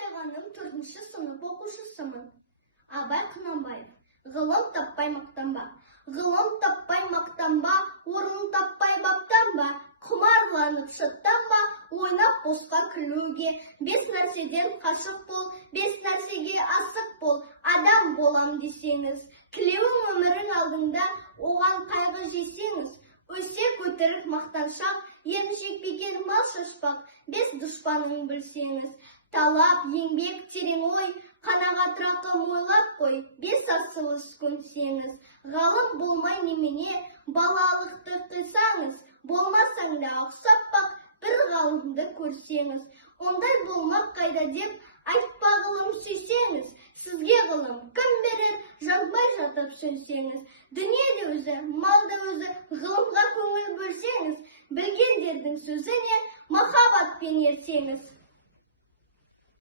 Айғаным 4-ші сынып оқушысымын. Абай Құнанбаев. Ғылым таппай мақтанба. Ғылым таппай мақтанба, орын таппай баптанба, құмарланып шаттанба, ойнап босқа күлуге. 5 нәрседен қашық бол, 5 нәрсеге асық бол, адам болам десеңіз. Тілеуің өмірің алдыңда, оған қайғы жесеңіз. Өсек өтірік мақтаншақ, емшекпеген мал шашпақ, 5 дұшпаның білсеңіз. Талап, еңбек, терең ой, қанағат рақым ойлап қой, 5 асығыс көнсеңіз. Ғалым болмай немене, балалықты қисаңыз, болмасаң да ұқсап бақ, бір ғалымды көрсеңіз. Ондай болмақ қайда деп, айтпа ғылым сүйсеңіз. Сізге ғылым кім берер, жазбай жатып сөнсеңіз. Дүние де өзі, мал да өзі, ғылымға көңіл бөлсеңіз. Білгендердің сөзіне махаббатпен ертеңіз.